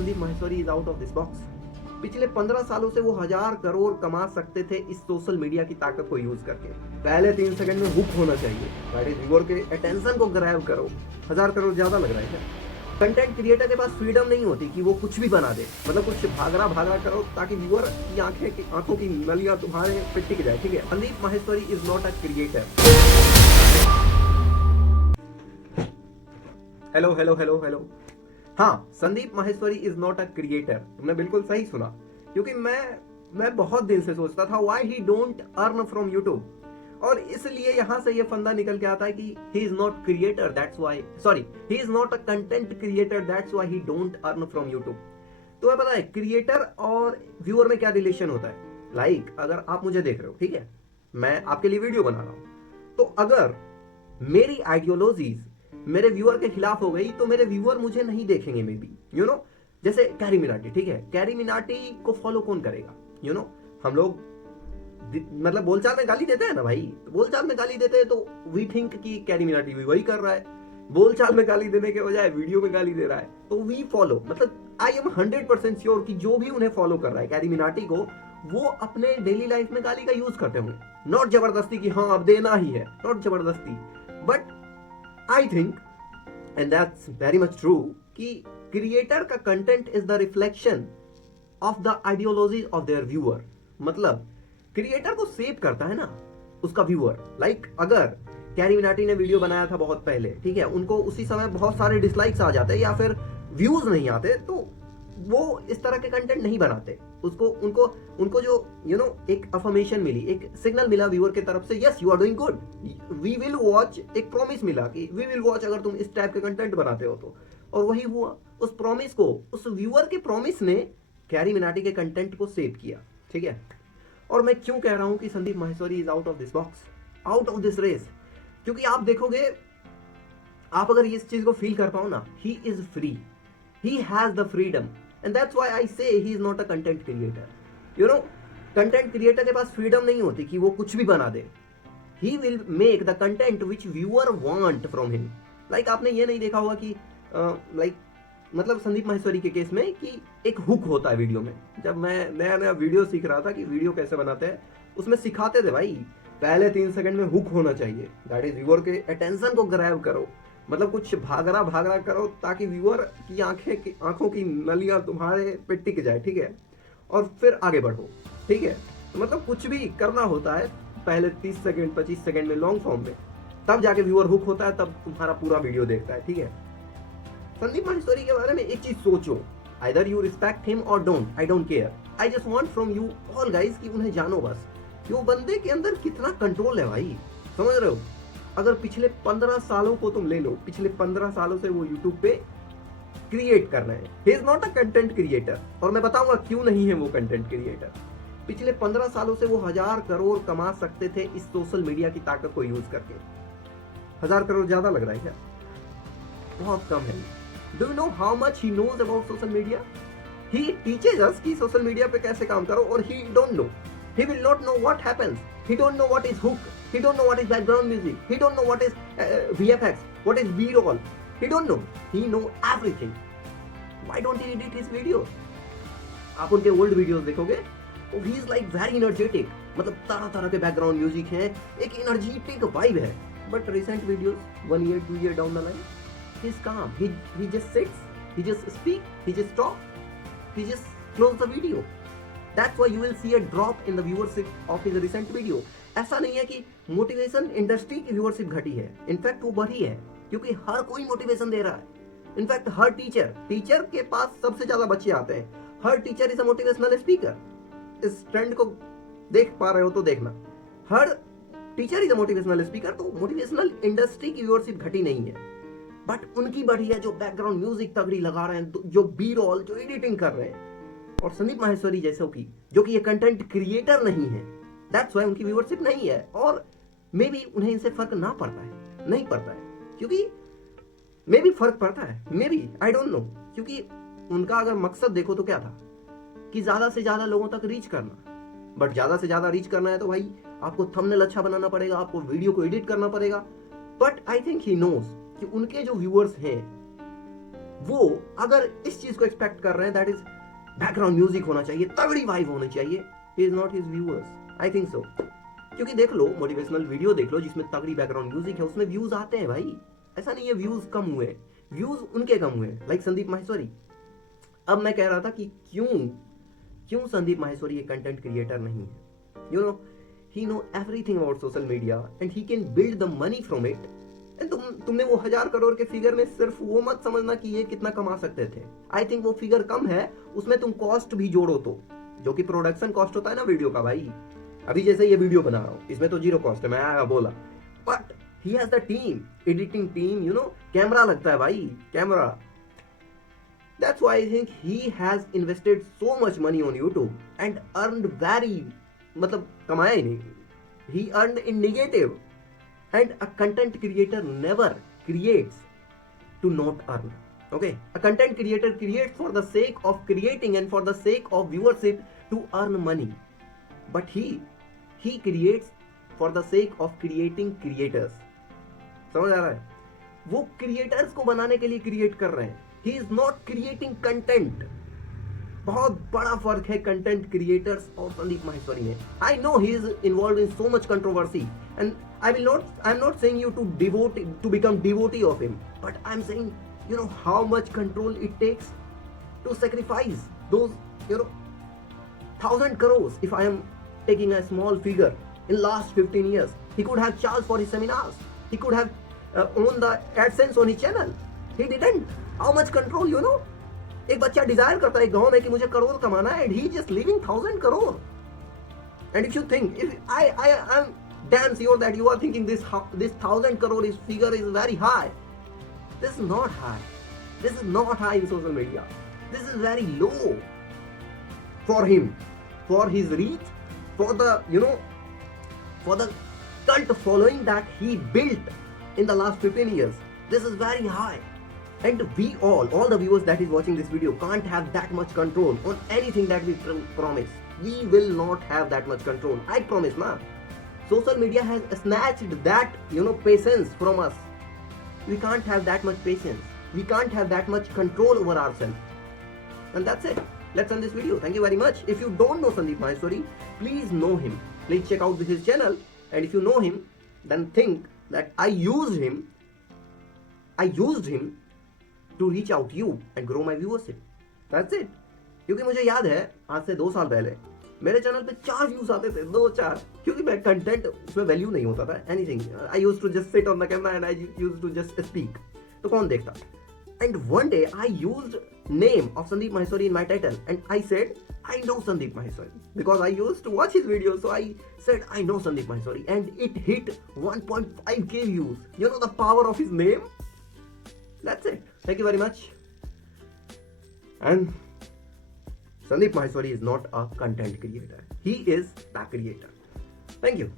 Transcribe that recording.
Sandeep Maheshwari is out of this box. पिछले 15 सालों से वो 1000 करोड़ कमा सकते थे इस सोशल मीडिया की ताकत को यूज करके। पहले 3 सेकंड में हुक होना चाहिए, दैट इज व्यूअर के अटेंशन को ग्रैब करो। 1000 करोड़ ज्यादा लग रहा है क्या? कंटेंट क्रिएटर के पास फ्रीडम नहीं होती कि वो कुछ भी बना दे, मतलब कुछ भागरा करो ताकि व्यूअर की आंखों की नलियां तुम्हारे पे टिक जाए, ठीक है? Sandeep Maheshwari is not a creator. Hello. हाँ, Sandeep Maheshwari is not a creator. तुमने बिल्कुल सही सुना, क्योंकि मैं बहुत दिन से सोचता था why he don't earn from YouTube, और इसलिए यहां से ये फंदा निकल के आता है कि he is not creator, that's why, sorry, he is not a content creator, that's why he don't earn from YouTube. तो पता है क्रिएटर और व्यूअर में क्या रिलेशन होता है? लाइक अगर आप मुझे देख रहे हो, ठीक है, मैं आपके लिए वीडियो बना रहा हूं, तो अगर मेरी आइडियोलॉजीज मेरे व्यूअर के खिलाफ हो गई तो मेरे व्यूअर मुझे नहीं देखेंगे, मे बी, यू नो। जैसे कैरी मिनाटी, ठीक है, कैरी मिनाटी को फॉलो कौन करेगा? यू नो, हम लोग मतलब बोलचाल में गाली देते हैं ना भाई, तो बोलचाल में गाली देते हैं तो वी थिंक कि कैरी मिनाटी भी वही कर रहा है। बोलचाल में गाली देने के बजाय वीडियो में गाली दे रहा है, तो वी फॉलो, मतलब आई एम 100% श्योर कि जो भी उन्हें फॉलो कर रहा है कैरी मिनाटी को, वो अपने डेली लाइफ में गाली का यूज करते होंगे। नॉट जबरदस्ती कि हाँ अब देना ही है, नॉट जबरदस्ती, but I think and that's very much true कि क्रिएटर का content is the reflection of the ideology of their viewer. मतलब क्रिएटर को सेव करता है ना उसका व्यूअर। लाइक अगर कैरी मिनाटी ने वीडियो बनाया था बहुत पहले, ठीक है, उनको उसी समय बहुत सारे डिसलाइक्स आ जाते या फिर व्यूज नहीं आते, तो वो इस तरह के कंटेंट नहीं बनाते। उनको जो यू नो एक अफर्मेशन मिली, एक सिग्नल मिला व्यूअर की तरफ से, yes you are doing good, we will watch, एक प्रॉमिस मिला कि वी विल वॉच अगर तुम इस टाइप के कंटेंट बनाते हो तो। और वही हुआ, उस प्रॉमिस को, उस व्यूअर के प्रॉमिस ने कैरी मिनाटी के कंटेंट को सेव किया, ठीक है। और मैं क्यों कह रहा हूं कि Sandeep Maheshwari is out of this box, out of this race? क्योंकि आप देखोगे, आप अगर इस चीज को फील कर पाओ ना, he is free, he has the freedom, and that's why I say he is not a content creator. You know, content creator के पास freedom नहीं होती कि वो कुछ भी बना दे। He will make the content which viewer want from him. Like आपने ये नहीं देखा होगा कि मतलब संदीप माहेश्वरी के केस में कि एक हुक होता है वीडियो में। जब मैं नया वीडियो सीख रहा था कि वीडियो कैसे बनाते हैं, उसमें सिखाते थे भाई पहले 3 सेकंड में हुक होना चाहिए, दैट इज व्यूअर के अटेंशन को ग्रैब करो, मतलब कुछ भागरा करो ताकि व्यूअर की आंखों की नलियां तुम्हारे पे टिक जाए, ठीक है, और फिर आगे बढ़ो, ठीक है। तो मतलब कुछ भी करना होता है पहले 30 सेकंड 25 सेकंड में लॉन्ग फॉर्म में, तब जाके व्यूअर हुक होता है, तब तुम्हारा पूरा वीडियो देखता है, ठीक है। संदीप माहेश्वरी के बारे में एक चीज सोचो, आइदर यू रिस्पेक्ट हिम और don't, I don't care, I just want from you all guys कि उन्हें जानो बस कि वो बंदे के अंदर कितना कंट्रोल है भाई, समझ रहे हो? अगर पिछले 15 सालों को तुम ले लो, पिछले 15 सालों से वो यूट्यूब पे क्रिएट कर रहे हैं। He is not a content creator, और मैं बताऊंगा क्यों नहीं है वो कंटेंट क्रिएटर। पिछले 15 सालों से वो 1000 करोड़ कमा सकते थे इस सोशल मीडिया की ताकत को यूज करके। 1000 करोड़ ज्यादा लग रहा है क्या? बहुत कम है। Do you know how much he knows about social media? He teaches us कि सोशल मीडिया पे कैसे काम करो, और he don't know, he will not know what happens, he don't know what is hook, he don't know what is background music, he don't know what is VFX, what is B-roll, he don't know, he know everything. Why don't he edit his videos? आप उनके old videos देखोगे तो he is like very energetic, मतलब तरह के background music है, एक energetic vibe है। But recent videos 1 year 2 year down the line, he is calm, he just sits, he just speak, he just talk, he just close the video. That's why you will see a drop in the viewership of his recent video. ऐसा नहीं है कि motivation industry की viewership घटी है, in fact वो बढ़ी है, क्योंकि हर कोई मोटिवेशन दे रहा है। इनफैक्ट हर टीचर के पास सबसे ज्यादा बच्चे आते हैं, हर teacher is a motivational speaker. इस ट्रेंड को देख पा रहे हो तो देखना, हर teacher is a motivational speaker. तो मोटिवेशनल इंडस्ट्री की व्यूअरशिप घटी नहीं है, बट उनकी बढ़ी है जो बैकग्राउंड म्यूजिक तगड़ी लगा रहे हैं, जो बी रोल, जो एडिटिंग कर रहे हैं। और संदीप माहेश्वरी जैसे की, जो कि ये कंटेंट क्रिएटर नहीं है, दैट्स व्हाई उनकी व्यूअरशिप नहीं है, और मे बी उन्हें इनसे फर्क ना पड़ता है, नहीं पड़ता है, क्योंकि मे बी फर्क पड़ता है, may be, I don't know, क्योंकि उनका अगर मकसद देखो तो क्या था कि ज्यादा से ज्यादा लोगों तक रीच करना। बट ज्यादा से ज्यादा रीच करना है तो भाई आपको थंबनेल अच्छा बनाना पड़ेगा, आपको वीडियो को एडिट करना पड़ेगा। But I think he knows कि उनके जो व्यूअर्स हैं वो अगर इस चीज को एक्सपेक्ट कर रहे हैं दैट इज बैकग्राउंड म्यूजिक होना चाहिए, तगड़ी वाइब होनी चाहिए, he is not his viewers, I think so. क्योंकि देख लो मोटिवेशनल वीडियो देख लो जिसमें तगड़ी बैकग्राउंड म्यूजिक है, उसमें व्यूज आते हैं भाई, ऐसा नहीं है व्यूज कम हुए, व्यूज उनके कम हुए, लाइक संदीप माहेश्वरी। अब मैं कह रहा था कि क्यों संदीप माहेश्वरी ये कंटेंट क्रिएटर नहीं है। You know he know everything about social media and he can build the money from it. And तुमने वो 1000 करोड़ के फिगर में सिर्फ वो मत समझना कि ये कितना कमा सकते थे। आई थिंक वो फिगर कम है, उसमें तुम कॉस्ट भी जोड़ो तो, जो कि प्रोडक्शन कॉस्ट होता है ना वीडियो का भाई। अभी जैसे ये वीडियो बना रहा हूँ, इसमें तो जीरो कॉस्ट है, मैं आया बोला, but he has the team, editing team, you know, camera लगता है भाई, camera. That's why I think he has invested so much money on YouTube and earned very, मतलब कमाया ही नहीं, he earned in negative. And a content creator never creates to not earn. Okay, a content creator creates for the sake of creating and for the sake of viewership to earn money. But he creates for the sake of creating creators. समझ आ रहा है? वो creators को बनाने के लिए create कर रहे हैं, he is not creating content. बहुत बड़ा फर्क है कंटेंट क्रिएटर्स और संदीप माहेश्वरी में। I know he is involve in so much controversy and I am not saying you to become devotee of him, but I am saying you know how much control it takes to sacrifice those, you know, 1000 crores. If I am taking a small figure in last 15 years, he could have charged for his seminars, he could have owned the AdSense on his channel. He didn't. How much control, you know? एक बच्चा Dzire करता है गांव में कि मुझे करोड़ कमाना है, and he just living 1000 crore. And if you think, if I'm damn sure that you are thinking this 1000 crore figure is very high. This is not high. This is not high in social media. This is very low for him, for his reach, for the, you know, for the cult following that he built in the last 15 years. This is very high. And we all the viewers that is watching this video can't have that much control on anything that we promise. We will not have that much control. I promise, na. Social media has snatched that, you know, patience from us. We can't have that much patience. We can't have that much control over ourselves. And that's it. Let's end this video. Thank you very much. If you don't know Sandeep Maheshwari, please know him. Please check out his channel. And if you know him, then think that I used him to reach out you and grow my viewership. That's it. क्योंकि मुझे याद है आज से 2 साल पहले मेरे channel पे 4 व्यूज आते थे, 2-4, क्योंकि मैं कंटेंट उसमें वैल्यू नहीं होता था anything. I used to just sit on the camera and I used to just speak, तो कौन देखता। And one day I used name of Sandeep Maheshwari in my title and I said I know Sandeep Maheshwari because I used to watch his video, so I said I know Sandeep Maheshwari and it hit 1.5k views. You know the power of his name? That's it. Thank you very much. And Sandeep Maheshwari is not a content creator. He is the creator. Thank you.